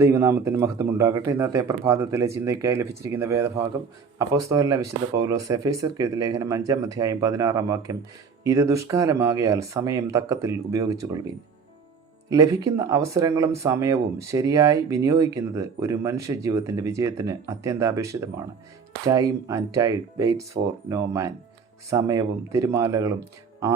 ദൈവനാമത്തിന് മഹത്വം ഉണ്ടാകട്ടെ. ഇന്നത്തെ പ്രഭാതത്തിലെ ചിന്തയ്ക്കായി ലഭിച്ചിരിക്കുന്ന വേദഭാഗം അപ്പോസ്തലനായ വിശുദ്ധ പൗലോസ് എഫേസ്യർക്ക് എഴുതിയ ലേഖനം 5-ാം അധ്യായം 16-ാം വാക്യം. ഇത് ദുഷ്കാലമാകയാൽ സമയം തക്കത്തിൽ ഉപയോഗിച്ചു കൊള്ളുവിൻ. ലഭിക്കുന്ന അവസരങ്ങളും സമയവും ശരിയായി വിനിയോഗിക്കുന്നത് ഒരു മനുഷ്യ ജീവിതത്തിൻ്റെ വിജയത്തിന് അത്യന്താപേക്ഷിതമാണ്. Time and tide waits for no man. സമയവും തിരുമാലകളും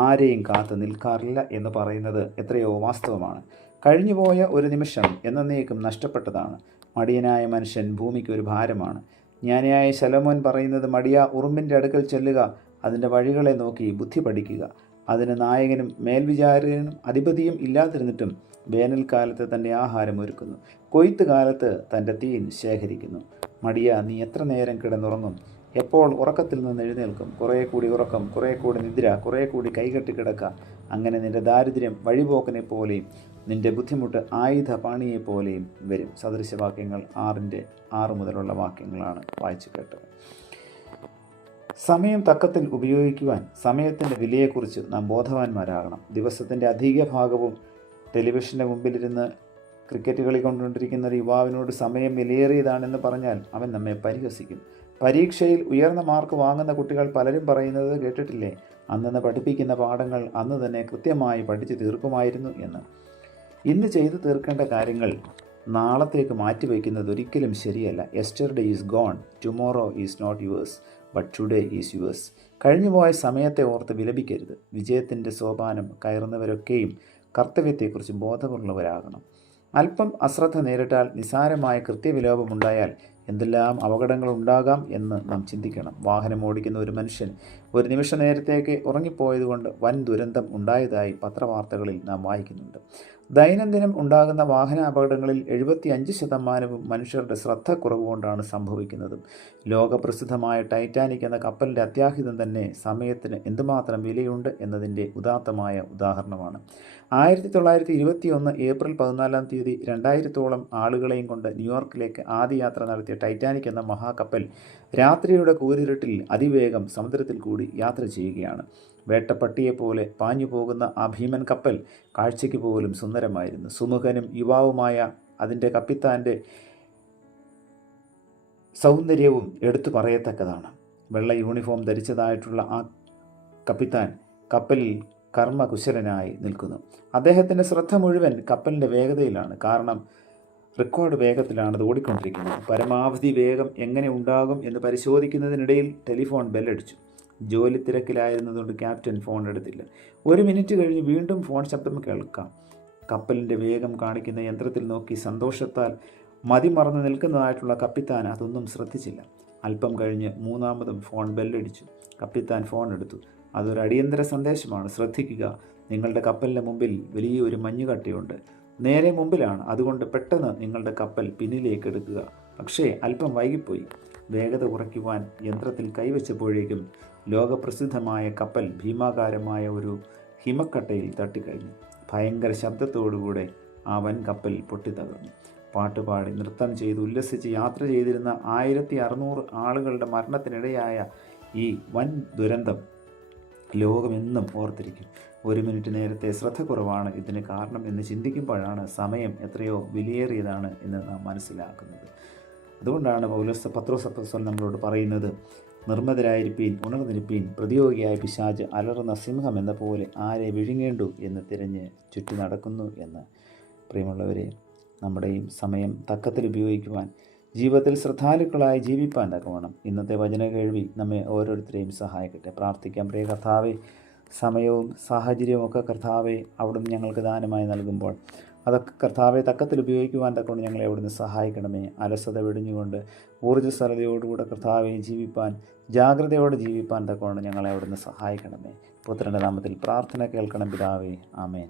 ആരെയും കാത്തു നിൽക്കാറില്ല എന്ന് പറയുന്നത് എത്രയോ വാസ്തവമാണ്. കഴിഞ്ഞുപോയ ഒരു നിമിഷം എന്നേക്കും നഷ്ടപ്പെട്ടതാണ്. മടിയനായ മനുഷ്യൻ ഭൂമിക്ക് ഒരു ഭാരമാണ്. ജ്ഞാനിയായ ശലോമോൻ പറയുന്നത്, മടിയ, ഉറുമ്പിൻ്റെ അടുക്കൽ ചെല്ലുക, അതിൻ്റെ വഴികളെ നോക്കി ബുദ്ധി പഠിക്കുക. അതിന് നായകനും മേൽവിചാരകനും അധിപതിയും ഇല്ലാതിരുന്നിട്ടും വേനൽക്കാലത്ത് തൻ്റെ ആഹാരം ഒരുക്കുന്നു, കൊയ്ത്ത് കാലത്ത് തൻ്റെ തീൻ ശേഖരിക്കുന്നു. മടിയ, നീ എത്ര നേരം കിടന്നുറങ്ങും? എപ്പോൾ ഉറക്കത്തിൽ നിന്ന് എഴുന്നേൽക്കും? കുറേ കൂടി ഉറക്കം, കുറേ കൂടി നിദ്ര, കുറേ കൂടി കൈകെട്ടി കിടക്കുക. അങ്ങനെ നിൻ്റെ ദാരിദ്ര്യം വഴിപോക്കനെ പോലെയും നിൻ്റെ ബുദ്ധിമുട്ട് ആയുധ പാണിയെപ്പോലെയും വരും. സദൃശവാക്യങ്ങൾ 6 മുതലുള്ള വാക്യങ്ങളാണ് വായിച്ചു കേട്ടത്. സമയം തക്കത്തിൽ ഉപയോഗിക്കുവാൻ സമയത്തിൻ്റെ വിലയെക്കുറിച്ച് നാം ബോധവാന്മാരാകണം. ദിവസത്തിൻ്റെ അധിക ഭാഗവും ടെലിവിഷൻ്റെ മുമ്പിലിരുന്ന് ക്രിക്കറ്റ് കളി കൊണ്ടുകൊണ്ടിരിക്കുന്ന ഒരു യുവാവിനോട് സമയം വിലയേറിയതാണെന്ന് പറഞ്ഞാൽ അവൻ നമ്മെ പരിഹസിക്കും. പരീക്ഷയിൽ ഉയർന്ന മാർക്ക് വാങ്ങുന്ന കുട്ടികൾ പലരും പറയുന്നത് കേട്ടിട്ടില്ലേ, അന്നന്ന് പഠിപ്പിക്കുന്ന പാഠങ്ങൾ അന്ന് തന്നെ കൃത്യമായി പഠിച്ചു തീർക്കുമായിരുന്നു എന്ന്. ഇന്ന് ചെയ്തു തീർക്കേണ്ട കാര്യങ്ങൾ നാളത്തേക്ക് മാറ്റിവെക്കുന്നത് ഒരിക്കലും ശരിയല്ല. Yesterday is gone, tomorrow is not yours, but today is yours. കഴിഞ്ഞുപോയ സമയത്തെ ഓർത്ത് വിലപിക്കരുത്. വിജയത്തിൻ്റെ സോപാനം കയറുന്നവരൊക്കെയും കർത്തവ്യത്തെക്കുറിച്ച് ബോധമുള്ളവരാകണം. അല്പം അശ്രദ്ധ നേരിട്ടാൽ, നിസാരമായ കൃത്യവിലോപമുണ്ടായാൽ എന്തെല്ലാം അപകടങ്ങൾ ഉണ്ടാകാം എന്ന് നാം ചിന്തിക്കണം. വാഹനം ഓടിക്കുന്ന ഒരു മനുഷ്യൻ ഒരു നിമിഷ നേരത്തേക്ക് ഉറങ്ങിപ്പോയതുകൊണ്ട് വൻ ദുരന്തം ഉണ്ടായതായി പത്രവാർത്തകളിൽ നാം വായിക്കുന്നുണ്ട്. ദൈനംദിനം ഉണ്ടാകുന്ന വാഹന അപകടങ്ങളിൽ 75% മനുഷ്യരുടെ ശ്രദ്ധക്കുറവ് കൊണ്ടാണ് സംഭവിക്കുന്നതും. ലോകപ്രസിദ്ധമായ ടൈറ്റാനിക് എന്ന കപ്പലിൻ്റെ അത്യാഹിതം തന്നെ സമയത്തിന് എന്തുമാത്രം വിലയുണ്ട് എന്നതിൻ്റെ ഉദാത്തമായ ഉദാഹരണമാണ്. 1921 ഏപ്രിൽ 14-ാം തീയതി 2000-ഓളം ആളുകളെയും കൊണ്ട് ന്യൂയോർക്കിലേക്ക് ആദ്യ യാത്ര നടത്തിയ ടൈറ്റാനിക് എന്ന മഹാകപ്പൽ രാത്രിയുടെ കൂരിരുട്ടിൽ അതിവേഗം സമുദ്രത്തിൽ കൂടി യാത്ര ചെയ്യുകയാണ്. വേട്ടപ്പട്ടിയെപ്പോലെ പാഞ്ഞു പോകുന്ന ആ ഭീമൻ കപ്പൽ കാഴ്ചയ്ക്ക് പോലും സുന്ദരമായിരുന്നു. സുമുഖനും യുവാവുമായ അതിൻ്റെ കപ്പിത്താൻ്റെ സൗന്ദര്യവും എടുത്തു പറയത്തക്കതാണ്. വെള്ള യൂണിഫോം ധരിച്ചതായിട്ടുള്ള ആ കപ്പിത്താൻ കപ്പലിൽ കർമ്മകുശലനായി നിൽക്കുന്നു. അദ്ദേഹത്തിൻ്റെ ശ്രദ്ധ മുഴുവൻ കപ്പലിൻ്റെ വേഗതയിലാണ്. കാരണം റെക്കോർഡ് വേഗത്തിലാണ് അത് ഓടിക്കൊണ്ടിരിക്കുന്നത്. പരമാവധി വേഗം എങ്ങനെ ഉണ്ടാകും എന്ന് പരിശോധിക്കുന്നതിനിടയിൽ ടെലിഫോൺ ബെല്ലടിച്ചു. ജോലി തിരക്കിലായിരുന്നതുകൊണ്ട് ക്യാപ്റ്റൻ ഫോൺ എടുത്തില്ല. 1 മിനിറ്റ് കഴിഞ്ഞ് വീണ്ടും ഫോൺ ശബ്ദം കേൾക്കാം. കപ്പലിൻ്റെ വേഗം കാണിക്കുന്ന യന്ത്രത്തിൽ നോക്കി സന്തോഷത്താൽ മതിമറന്ന് നിൽക്കുന്നതായിട്ടുള്ള കപ്പിത്താൻ അതൊന്നും ശ്രദ്ധിച്ചില്ല. അല്പം കഴിഞ്ഞ് 3ാമതും ഫോൺ ബെല്ലടിച്ചു. കപ്പിത്താൻ ഫോൺ എടുത്തു. അതൊരു അടിയന്തര സന്ദേശമാണ്. ശ്രദ്ധിക്കുക, നിങ്ങളുടെ കപ്പലിൻ്റെ മുമ്പിൽ വലിയൊരു മഞ്ഞുകട്ടയുണ്ട്. നേരെ മുമ്പിലാണ്. അതുകൊണ്ട് പെട്ടെന്ന് നിങ്ങളുടെ കപ്പൽ പിന്നിലേക്ക് എടുക്കുക. പക്ഷേ അല്പം വൈകിപ്പോയി. വേഗത കുറയ്ക്കുവാൻ യന്ത്രത്തിൽ കൈവച്ചപ്പോഴേക്കും ലോകപ്രസിദ്ധമായ കപ്പൽ ഭീമാകാരമായ ഒരു ഹിമക്കട്ടയിൽ തട്ടിക്കഴിഞ്ഞു. ഭയങ്കര ശബ്ദത്തോടുകൂടെ ആ വൻ കപ്പൽ പൊട്ടിത്തകർന്നു. പാട്ടുപാടി നൃത്തം ചെയ്ത് ഉല്ലസിച്ച് യാത്ര ചെയ്തിരുന്ന 1600 ആളുകളുടെ മരണത്തിനിടയായ ഈ വൻ ദുരന്തം ലോകമെന്നും ഓർത്തിരിക്കും. 1 മിനിറ്റ് നേരത്തെ ശ്രദ്ധക്കുറവാണ് ഇതിന് കാരണം എന്ന് ചിന്തിക്കുമ്പോഴാണ് സമയം എത്രയോ വിലയേറിയതാണ് എന്ന് നാം മനസ്സിലാക്കുന്നത്. അതുകൊണ്ടാണ് പത്രോസ് അപ്പോസ്തലൻ നമ്മളോട് പറയുന്നത്, നിർമ്മതരായിരിപ്പീൻ, ഉണർന്നിരിപ്പീൻ, പ്രതിയോഗിയായ പിശാച് അലറുന്ന സിംഹം എന്ന പോലെ ആരെ വിഴുങ്ങേണ്ടു എന്ന് തിരഞ്ഞ് ചുറ്റി നടക്കുന്നു എന്ന്. പ്രിയമുള്ളവരെ, നമ്മുടെയും സമയം തക്കത്തിൽ ഉപയോഗിക്കുവാൻ, ജീവിതത്തിൽ ശ്രദ്ധാലുക്കളായി ജീവിപ്പാൻ തക്കവണ്ണം ഇന്നത്തെ വചന കേൾവി നമ്മെ ഓരോരുത്തരെയും സഹായിക്കട്ടെ. പ്രാർത്ഥിക്കാം. പ്രിയ കർത്താവേ, സമയവും സാഹചര്യവും ഒക്കെ കർത്താവെ അവിടുന്ന് ഞങ്ങൾക്ക് ദാനമായി നൽകുമ്പോൾ അതൊക്കെ കർത്താവെ തക്കത്തിൽ ഉപയോഗിക്കുവാൻ തക്കൊണ്ട് ഞങ്ങളെ അവിടുന്ന് സഹായിക്കണമേ. അലസത വെടിഞ്ഞുകൊണ്ട് ഊർജ്ജസ്വലതയോടുകൂടെ കർത്താവെ ജീവിപ്പാൻ, ജാഗ്രതയോടെ ജീവിപ്പാൻ തക്കൊണ്ട് ഞങ്ങളെ അവിടുന്ന് സഹായിക്കണമേ. പുത്രൻ്റെ നാമത്തിൽ പ്രാർത്ഥന കേൾക്കണം പിതാവേ. ആമേൻ.